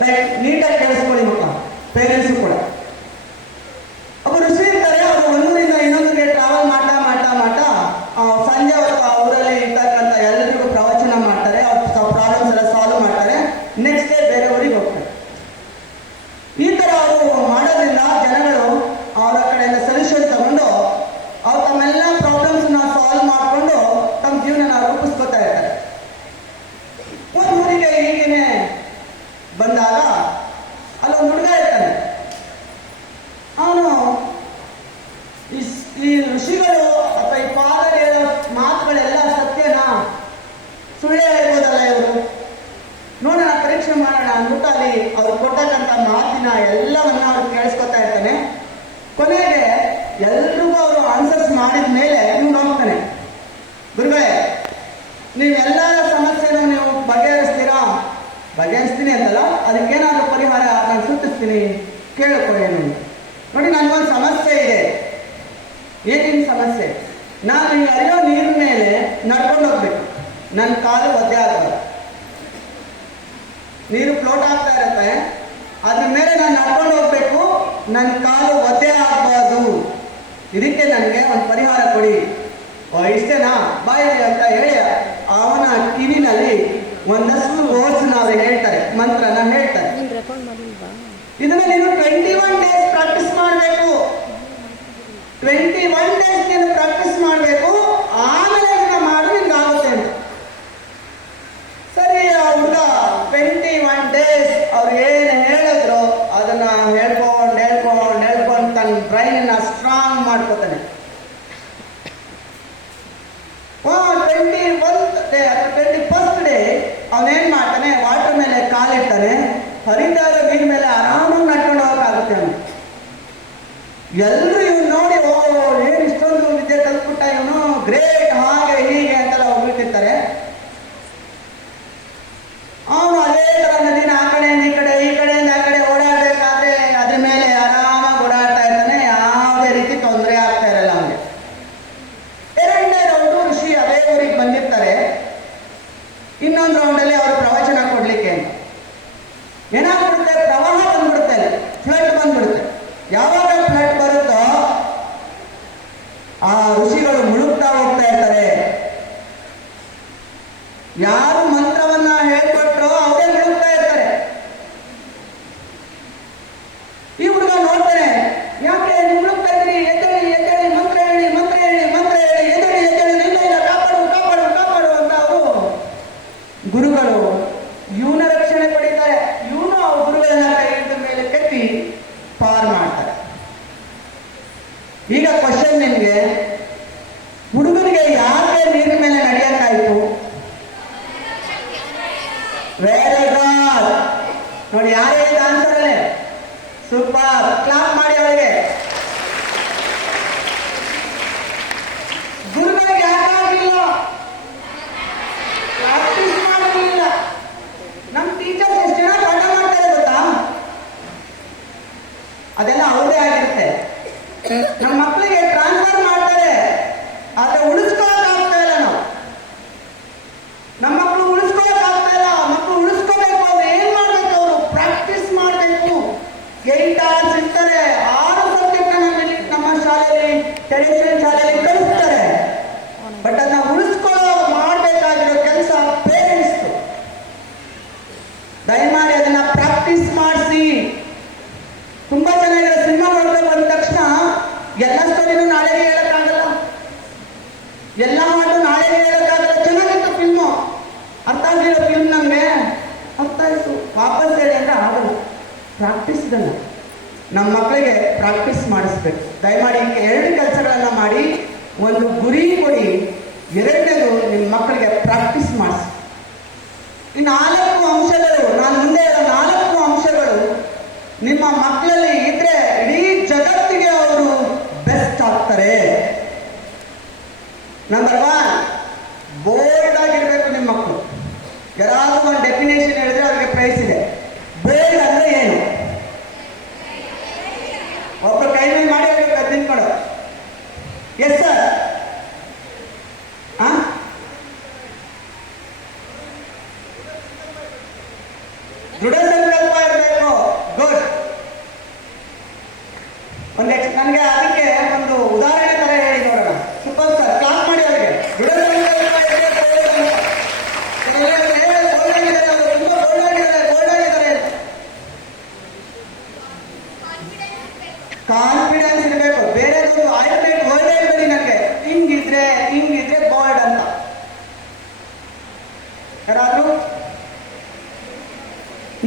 ರೈಟ್, ನೀಟಾಗಿ ಕೇಳಿಸ್ಕೊಳ್ಳಿ ಮಕ್ಕಳ, ಪೇರೆಂಟ್ಸು ಕೂಡ. ಒಬ್ಬರು ಋಷಿ ಇರ್ತಾರೆ. ಅವರು ಒಂದೂರಿಂದ ಇನ್ನೊಂದಕ್ಕೆ ಟ್ರಾವೆಲ್ ಮಾಡ್ತಾ ಮಾಡ್ತಾ ಮಾಡ್ತಾ ಸಂಜೆ ಹೊತ್ತು ಆ ಊರಲ್ಲಿ ಇರ್ತಕ್ಕಂಥ ಎಲ್ಲರಿಗೂ ಪ್ರವಚನ ಮಾಡ್ತಾರೆ. ಅವ್ರ ಪ್ರಾಬ್ಲಮ್ಸ್ ಎಲ್ಲ ಸಾಲ್ವ್ ಮಾಡ್ತಾರೆ. ನೆಕ್ಸ್ಟ್ ಡೇ ಬೇರೆ ಊರಿಗೆ ಹೋಗ್ತಾರೆ. ಈ ತರ ಅವರು ಮಾಡೋದ್ರಿಂದ ಜನಗಳು ಅವರ ಕಡೆಯಿಂದ ಸೊಲ್ಯೂಷನ್ ತಗೊಂಡು ಅವ್ರು ತಮ್ಮೆಲ್ಲ ಪ್ರಾಬ್ಲಮ್ಸ್ ನ ಸಾಲ್ವ್ ಮಾಡಿಕೊಂಡು ತಮ್ಮ ಜೀವನ ರೂಪಿಸ್ಕೊತಾ ಇರ್ತಾರೆ. ಒಂದು ಊರಿಗೆ ಹೀಗೇನೆ ಬಂದಾಗ ಅಲ್ಲೊಂದು ಹುಡುಗ ಇರ್ತಾನೆ. ಅವನು ಈ ಋಷಿಗಳು ಅಥವಾ ಈ ಫಾದರ್ ಹೇಳೋ ಮಾತುಗಳೆಲ್ಲ ಸತ್ಯನಾ ಸುಳ್ಳೇ ಹೇಳ್ಬೋದಲ್ಲ ಇವರು, ನೋಡೋಣ ಪರೀಕ್ಷೆ ಮಾಡೋಣ ಅಂದ್ಬಿಟ್ಟು ಅಲ್ಲಿ ಅವ್ರು ಕೊಟ್ಟಕ್ಕಂಥ ಮಾತಿನ ಎಲ್ಲವನ್ನ ಅವ್ರು ಕೇಳಿಸ್ಕೊತಾ ಇರ್ತಾನೆ. ಕೊನೆಗೆ ಎಲ್ರಿಗೂ ಅವರು ಆನ್ಸರ್ಸ್ ಮಾಡಿದ ಮೇಲೆ ಇವ್ನು ಹೋಗ್ತಾನೆ, ಗುರುಗಳೇ ನೀವೆಲ್ಲರ ಸಮಸ್ಯೆನೂ ನೀವು ಬಗೆಹರಿಸ್ತೀರಾ? ಬಗೆಹರಿಸ್ತೀನಿ ಅಂತಲ್ಲ, ಅದಕ್ಕೇನಾದ್ರೂ ಪರಿಹಾರ ನಾನು ಸೂಚಿಸ್ತೀನಿ, ಕೇಳಿಕೊಳ್ಳಿ ಏನು. ನೋಡಿ, ನನಗೊಂದು ಸಮಸ್ಯೆ ಇದೆ. ಏನೇನು ಸಮಸ್ಯೆ? ನಾನು ಈ ಹರಿಯೋ ನೀರಿನ ಮೇಲೆ ನಡ್ಕೊಂಡು ಹೋಗ್ಬೇಕು. ನನ್ನ ಕಾಲು ಒದ್ದೆ ಆಗಲ್ಲ. ನೀರು ಫ್ಲೋಟ್ ಆಗ್ತಾ ಇರುತ್ತೆ, ಅದ್ರ ಮೇಲೆ ನಾನು ನಡ್ಕೊಂಡು ಹೋಗ್ಬೇಕು. ನನ್ನ ಕಾಲು ಒದ್ದೆ ಆಗಬಾರ್ದು. ಇದಕ್ಕೆ ನನಗೆ ಒಂದು ಪರಿಹಾರ ಕೊಡಿ. ಇಷ್ಟೇನಾ? ಬಾಯಿ ಅಂತ ಹೇಳಿ ಅವನ ಕಿವಿನಲ್ಲಿ ಒಂದಷ್ಟು ವರ್ಡ್ಸ್ ನಾವು ಹೇಳ್ತಾರೆ, ಮಂತ್ರನ ಹೇಳ್ತಾರೆ. ಇದನ್ನ ನೀನು 21 days ಪ್ರಾಕ್ಟೀಸ್ ಮಾಡಬೇಕು. 21 days ನೀನು ಪ್ರಾಕ್ಟೀಸ್ ಮಾಡಬೇಕು. ಆಮೇಲೆ ಇದನ್ನ ಮಾಡು, ನಿನ್ಗೆ ಆಗುತ್ತೆ ಅಂತ. ಸರಿ, ಆ ಹುಡುಗ 21 days ಅವ್ರು ಏನು ಹೇಳಿದ್ರು ಅದನ್ನ ಹೇಳ್ಕೊಂಡು ತನ್ನ ಬ್ರೈನ್ ಸ್ಟ್ರಾಂಗ್ ಮಾಡ್ಕೋತಾನೆ. 21st day ಅಥವಾ 21st day ಅವನೇನ್ ಮಾಡ್ತಾನೆ, ವಾಟರ್ ಮೇಲೆ ಕಾಲಿಡ್ತಾನೆ. ಹರಿತಾ ಇರೋ ನೀರ್ ಮೇಲೆ ಆರಾಮಾಗಿ ನಡ್ಕೊಂಡು ಹೋಗಕ್ಕಾಗುತ್ತೆ ಅವನು. ಎಲ್ಲರೂ ಇವ್ನು ನೋಡಿ, ಓ ಏನ್ ಇಷ್ಟೊಂದು ವಿದ್ಯೆ ಕಲ್ತ್ಬಿಟ್ಟ ಇವನು, ಗ್ರೇಟ್, ಹಾಗೆ ಹೀಗೆ ಅಂತೆಲ್ಲ ಹೋಗ್ಬಿಟ್ಟಿರ್ತಾರೆ. ಅವನು ಅದೇ ತರ ನದಿನ ಆ ಕಡೆಯಿಂದ ಈ ಕಡೆ, ಈ ಕಡೆಯಿಂದ ಆ ಕಡೆ ಓಡಾಡಬೇಕಾದ್ರೆ ಅದ್ರ ಮೇಲೆ ಆರಾಮಾಗಿ ಓಡಾಡ್ತಾ ಇರ್ತಾನೆ. ಯಾವುದೇ ರೀತಿ ತೊಂದರೆ ಆಗ್ತಾ ಇರಲ್ಲ ಅವನಿಗೆ. ಎರಡನೇ ರೌಂಡು ಋಷಿ ಅದೇ ಊರಿಗೆ ಬಂದಿರ್ತಾರೆ. ಇನ್ನೊಂದು ರೌಂಡಲ್ಲಿ ಅವರು ಪ್ರವಚನ ಕೊಡ್ಲಿಕ್ಕೆ ಏನಾಗ್ಬಿಡುತ್ತೆ, ಪ್ರವಾಹ ಬಂದ್ಬಿಡುತ್ತೆ, ಫ್ಲಡ್ ಬಂದ್ಬಿಡುತ್ತೆ. ಯಾವಾಗ ಫ್ಲಡ್ ಬರುತ್ತೋ ಆ ಋಷಿಗಳು ಮುಳುಗ್ತಾ ಹೋಗ್ತಾ ಇರ್ತಾರೆ. ಯಾರು ಮಂತ್ರವನ್ನ ಹೇಳ್ಕೊಟ್ರೋ ಅವರೇ ಮುಳುಗ್ತಾ ಇರ್ತಾರೆ. ಈ ಹುಡುಗ ನೋಡ್ತಾನೆ, ಯಾಕೆ ನೀವು ಮುಳುಗ್ತಾ ಇದ್ದೀರಿ? ಎದ್ದೇಳಿ ಎದ್ದೇಳಿ, ಮಂತ್ರ ಹೇಳಿ ಮಂತ್ರ ಹೇಳಿ ಮಂತ್ರ ಹೇಳಿ, ಎದ್ದೇಳಿ ಎದ್ದೇಳಿ, ಇಲ್ಲ ಕಾಪಾಡು ಕಾಪಾಡು ಕಾಪಾಡು ಅಂತ ಅವರು ಗುರುಗಳು ಇವನ ರಕ್ಷಣೆ ಪಡಿತಾರೆ. ಇವನು ಅವ್ರ ಗುರುಗಳನ್ನ ಕೈ ಹಿಡಿದ ಮೇಲೆ ಕಟ್ಟಿ ಪಾರ್ ಮಾಡ್ತಾರೆ. ಈಗ ಕ್ವಶನ್ ನಿಮ್ಗೆ, ಹುಡುಗನಿಗೆ ಯಾಕೆ ನೀರಿನ ಮೇಲೆ ನಡೆಯಕ್ಕಾಯ್ತು? Very good. ನೋಡಿ, ಯಾರು ಹೇಳಿದ ಆನ್ಸರ್ ಅಲ್ಲೇ? ಸೂಪರ್, ಕ್ಲಾಪ್ ಮಾಡಿ ಅವರಿಗೆ. ಗುರುಗಳಿಗೆ ಯಾಕಾಗಲಿಲ್ಲ? ಪ್ರಾಕ್ಟೀಸ್ ಮಾಡಲಿಲ್ಲ. ನಮ್ಮ ಟೀಚರ್ಸ್ ಎಷ್ಟು ಜನ ಪಾಠ ಮಾಡ್ತಾರೆ ಗೊತ್ತಾ? ಅದೆಲ್ಲ ಅವ್ರದೇ ಆಗಿರುತ್ತೆ. ನಮ್ಮ ಮಕ್ಕಳಿಗೆ ಟ್ರಾನ್ಸ್ಫರ್ ಮಾಡ್ತಾರೆ, ಆದ್ರೆ ಉಳಿಸ್ಕೊಳಕ್ ಆಗ್ತಾ ಇಲ್ಲ. ನಾವು ನಮ್ಮ ಮಕ್ಕಳು ಉಳಿಸ್ಕೊಳಕ್ ಆಗ್ತಾ ಇಲ್ಲ. ಮಕ್ಕಳು ಉಳಿಸ್ಕೋಬೇಕು ಅಂದ್ರೆ ಏನ್ ಮಾಡ್ಬೇಕು? ಅವರು ಪ್ರಾಕ್ಟೀಸ್ ಮಾಡಬೇಕು. 8 hours ಇರ್ತಾರೆ. 6 ಸಬ್ಜೆಕ್ಟ್ ನಮ್ಮ ಶಾಲೆಯಲ್ಲಿ, ಟೆಲಿವಿಷನ್ ಶಾಲೆಯಲ್ಲಿ ಕಲಿಸ್ತಾರೆ. ಎಲ್ಲ ಮಾಡು ನಾಳೆ ಹೇಳೋಕ್ಕಾಗಲ್ಲ. ಚೆನ್ನಾಗಿತ್ತು ಫಿಲ್ಮು, ಅರ್ಥ ಆಗಿರೋ ಫಿಲ್ಮ್ ನಮಗೆ ಅರ್ಥ ಆಯಿತು, ವಾಪಸ್ ಹೇಳಿ ಅಂದರೆ ಆಗಲ್ಲ. ಪ್ರಾಕ್ಟೀಸ್ ಇದನ್ನು ನಮ್ಮ ಮಕ್ಕಳಿಗೆ ಪ್ರಾಕ್ಟೀಸ್ ಮಾಡಿಸ್ಬೇಕು. ದಯಮಾಡಿ ಎರಡು ಕೆಲಸಗಳನ್ನು ಮಾಡಿ, ಒಂದು ಗುರಿ ಕೊಡಿ, ಎರಡನೇದು ನಿಮ್ಮ ಮಕ್ಕಳಿಗೆ ಪ್ರಾಕ್ಟೀಸ್ ಮಾಡಿಸಿ. ಈ 4 ಅಂಶಗಳು, ನಾನು ಮುಂದೆ ಇರೋ 4 ಅಂಶಗಳು ನಿಮ್ಮ ಮಕ್ಕಳಲ್ಲಿ ಇದ್ರೆ ಇಡೀ ಜಗತ್ತಿಗೆ ಅವರು ಬೆಸ್ಟ್ ಆಗ್ತಾರೆ. ನಂಬರ್ 1, ಬೋಲ್ಡ್ ಆಗಿರ್ಬೇಕು ನಿಮ್ಮ ಮಕ್ಕಳು. ಯಾರಾದ್ರೂ ಒಂದು ಡೆಫಿನೇಷನ್ ಹೇಳಿದ್ರೆ ಅವ್ರಿಗೆ ಪ್ರೈಸ್ ಇದೆ. ಬೋಲ್ಡ್ ಅಂದ್ರೆ ಏನು? ಒಬ್ಬರು ಕೈ ಮೇಲೆ ಮಾಡಿ ಹೇಳ್ಬೇಕು, ತಿನ್ಕೊಡು. Yes sir. ದೃಢ ಸಂಕಲ್ಪ ಇರಬೇಕು. ಗುಡ್. ನನಗೆ ಅದಕ್ಕೆ ಒಂದು ಉದಾಹರಣೆ ತರ ಹೇಳಿ ನೋಡೋಣ. ಸೂಪರ್ ಸರ್, ಕ್ಲಾಸ್ ಮಾಡಿ ಅವರಿಗೆ. ದೃಢ ಸಂಕಲ್ಪ ಕಾನ್ಫಿಡೆನ್ಸ್ ಇರಬೇಕು. ಬೇರೆದೊಂದು ಆಲ್ಟರ್ನೇಟ್ ವರ್ಡ್ ಹೇಳ್ಬೇಡಿ ನನಗೆ. ಹಿಂಗಿದ್ರೆ ಬೋಲ್ಡ್ ಅಂತ. ಯಾರಾದ್ರೂ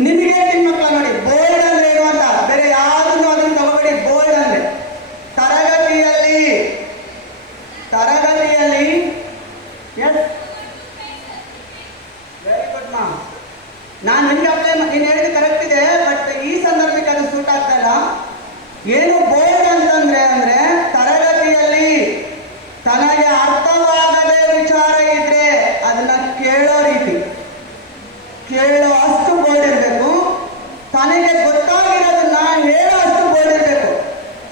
ನಿಮಗೆ ನಿಮ್ಮ ಮಕ್ಕಳ ನೋಡಿ, ಬೋಲ್ಡ್ ಅಂದ್ರೆ ಏನು ಅಂತ ಬೇರೆ ಯಾವ್ದನ್ನು ಅದನ್ನು ತಗೋಬೇಡಿ. ಬೋಲ್ಡ್ ಅಂದ್ರೆ ತರಗತಿಯಲ್ಲಿ ಎಸ್, ವೆರಿ ಗುಡ್ ಮಾ. ನಾನು ನಿಮ್ಗೆ ಅಪ್ಲೈ, ನೀನು ಹೇಳಿದ ಕರೆಕ್ಟ್ ಇದೆ, ಬಟ್ ಈ ಸಂದರ್ಭಕ್ಕೆ ಅದು ಸೂಟ್ ಆಗ್ತಾ ಇಲ್ಲ. ಏನು ಬೋಲ್ಡ್ ಅಂತಂದ್ರೆ ತರಗತಿಯಲ್ಲಿ ತನಗೆ ಅರ್ಥವಾಗದೆ ವಿಚಾರ ಇದ್ರೆ ಅದನ್ನ ಕೇಳೋ ರೀತಿ, ಕೇಳೋ ಅಷ್ಟು ಬೋಲ್ಡ್ ಇರಬೇಕು. ತನಗೆ ಗೊತ್ತಾಗಿರೋದನ್ನ ಹೇಳೋ ಅಷ್ಟು ಬೋಲ್ಡ್ ಇರಬೇಕು.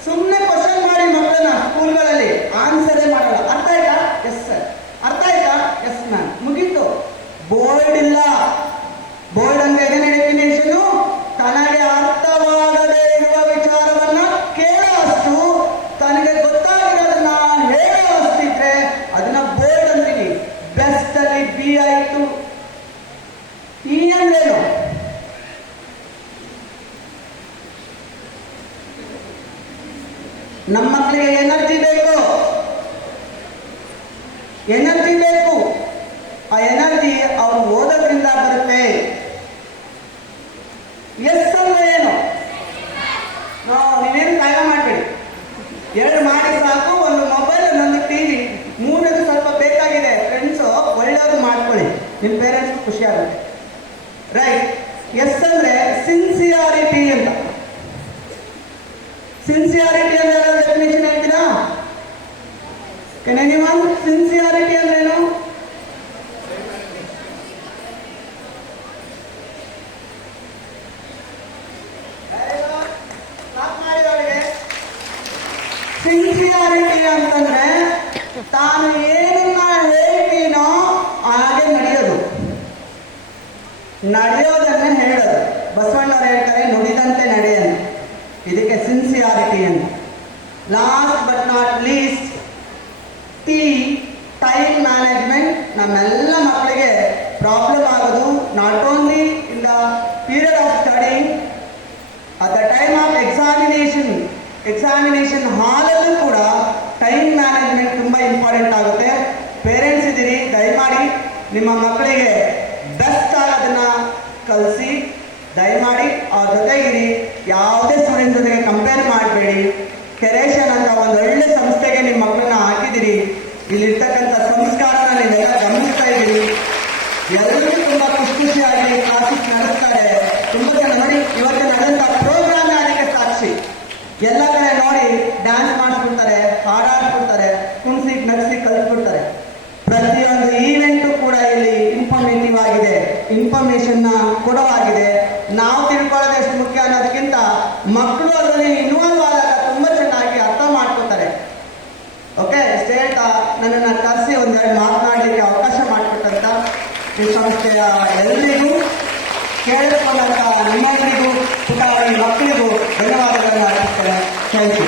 ಸುಮ್ಮನೆ ಕ್ವಶನ್ ಮಾಡಿ ಮಕ್ಕಳನ್ನ ಸ್ಕೂಲ್ಗಳಲ್ಲಿ ಆನ್ಸರೇ ಮಾಡಲ್ಲ. ಅರ್ಥ ಆಯ್ತಾ? Yes sir. ಅರ್ಥ ಆಯ್ತಾ? Yes ma'am. ಮುಗೀತು. ಬೋಲ್ಡ್ ಇಲ್ಲ. ಬೋಲ್ಡ್ ಅಂದ್ರೆ ಏನೇ ಡೆಫಿನೇಷನ್? ತನಗೆ ಅರ್ಥವಾಗದೇ ಇರುವ ವಿಚಾರವನ್ನ ಕೇಳೋ ಅಷ್ಟು, ತನಗೆ ಗೊತ್ತಾಗಿರೋದನ್ನ ಹೇಳೋ ಅಷ್ಟಿದ್ರೆ ಅದನ್ನ ಬೋಲ್ಡ್ ಅಂತೀವಿ. ಬೆಸ್ಟ್ ಅಲ್ಲಿ ಬಿ ಆಯ್ತು. ಈ ಅಂದ್ರೇನು? ನಮ್ಮ ಮಕ್ಕಳಿಗೆ ಎನರ್ಜಿ ಬೇಕು. ಆ ಎನರ್ಜಿ ಅವ್ರು ಓದೋದ್ರಿಂದ ಬರುತ್ತೆ. ಎಸ್ ಅಂದ್ರೆ ಏನು? ನೀವೇನು ಕಾಯ ಮಾಡಬೇಡಿ. 2 ಮಾಡಿ ಸಾಕು. ಒಂದು ಮೊಬೈಲ್, ಒಂದು ಟಿವಿ, 3ನೇದು ಸ್ವಲ್ಪ ಬೇಕಾಗಿದೆ. ಫ್ರೆಂಡ್ಸು ಒಳ್ಳೆಯದು ಮಾಡ್ಕೊಳ್ಳಿ, ನಿಮ್ಮ ಪೇರೆಂಟ್ಸ್ ಖುಷಿ ಆಗುತ್ತೆ. ರೈಟ್. ಎಸ್ ಅಂದ್ರೆ ಸಿನ್ಸಿಯಾರಿಟಿ ಅಂತ. ಸಿನ್ಸಿಯಾರಿಟಿ ಅಂದ್ರೆ ಡೆಫಿನೇಷನ್ ಹೇಳ್ತೀರಾ? ಸಿನ್ಸಿಯಾರಿಟಿ ಅಂದ್ರೇನು? ಸಿನ್ಸಿಯಾರಿಟಿ ಅಂತಂದ್ರೆ ತಾನು ಏನನ್ನ ಹೇಳ್ತೀನೋ ಹಾಗೆ ನಡೆಯೋದನ್ನೇ ಹೇಳೋದು. ಬಸವಣ್ಣವ್ರು ಹೇಳ್ತಾರೆ, ನುಡಿದಂತೆ ನಡೆಯನು. ಇದಕ್ಕೆ ಸಿನ್ಸಿಯಾರಿಟಿ ಅಂತ. Last but not least, time management. ನಮ್ಮೆಲ್ಲ ಮಕ್ಕಳಿಗೆ ಪ್ರಾಬ್ಲಮ್ ಆಗೋದು not only in the period of study, at the time of examination ಹಾಲಲ್ಲೂ ಕೂಡ ಟೈಮ್ ಮ್ಯಾನೇಜ್ಮೆಂಟ್ ತುಂಬ ಇಂಪಾರ್ಟೆಂಟ್ ಆಗುತ್ತೆ. ಪೇರೆಂಟ್ಸ್ ಇದ್ದೀರಿ, ದಯಮಾಡಿ ನಿಮ್ಮ ಮಕ್ಕಳಿಗೆ ಬೆಸ್ಟ್ ಆಗೋದನ್ನ ಕಲಿಸಿ. ದಯಮಾಡಿ ಅವ್ರ ಜೊತೆಗಿರಿ. ಯಾವುದೇ ಸ್ಟೂಡೆಂಟ್ ಜೊತೆಗೆ ಕಂಪೇರ್ ಮಾಡಬೇಡಿ. ಕೆರೇಷನ್ ಅಂತ ಒಂದು ಒಳ್ಳೆ ಸಂಸ್ಥೆಗೆ ನಿಮ್ಮ ಮಕ್ಕಳನ್ನ ಹಾಕಿದಿರಿ. ಇಲ್ಲಿರ್ತಕ್ಕಂಥ ಸಂಸ್ಕಾರನ ನೀವೆಲ್ಲ ಗಮನಿಸ್ತಾ ಇದ್ದೀರಿ. ಎಲ್ಲರಿಗೂ ತುಂಬ ಖುಷಿಯಾಗಿ ಕ್ಲಾಸಸ್ ನಡೆಸ್ತಾರೆ. ತುಂಬ ಜನ ನೋಡಿ, ಇವತ್ತು ನಡೆದಂಥ ಪ್ರೋಗ್ರಾಮ್ ಅದಕ್ಕೆ ಸಾಕ್ಷಿ. ಎಲ್ಲ ಕಡೆ ನೋಡಿ ಡ್ಯಾನ್ಸ್ ಮಾಡಿಸ್ಬಿಡ್ತಾರೆ, ಹಾಡಾಡ್ಬಿಡ್ತಾರೆ, ಕುಣಿಸಿ ನಗಿಸಿ ಕಲಿಸ್ಬಿಡ್ತಾರೆ. ಪ್ರತಿಯೊಂದು ಈವೆಂಟು ಕೂಡ ಇಲ್ಲಿ ಇನ್ಫಾರ್ಮೇಟಿವ್ ಆಗಿದೆ, ಇನ್ಫಾರ್ಮೇಶನ್ನ ಕೊಡೋವಾಗಿದೆ. ನಾವು ತಿಳ್ಕೊಳ್ಳೋದು ಎಷ್ಟು ಮುಖ್ಯ ಅನ್ನೋದಕ್ಕಿಂತ ಮಕ್ಕಳು ಅದರಲ್ಲಿ ಇನ್ವಾಲ್ವ್ ಆದಾಗ ತುಂಬ ಚೆನ್ನಾಗಿ ಅರ್ಥ ಮಾಡ್ಕೋತಾರೆ. ಓಕೆ, ಇಷ್ಟು ಹೇಳ್ತಾ ನನ್ನನ್ನು ಕರೆಸಿ ಒಂದೆರಡು ಮಾತನಾಡಲಿಕ್ಕೆ ಅವಕಾಶ ಮಾಡಿಕೊಟ್ಟಂತ ಈ ಸಂಸ್ಥೆಯ ಎಲ್ಲರಿಗೂ, ಕೇಳಿಕೊಂಡಂತ ನಿಮ್ಮವರಿಗೂ, ಪುಟಾಣಿ ಮಕ್ಕಳಿಗೂ ಧನ್ಯವಾದಗಳನ್ನು ಅರ್ಪಿಸ್ತೇನೆ. Thank you.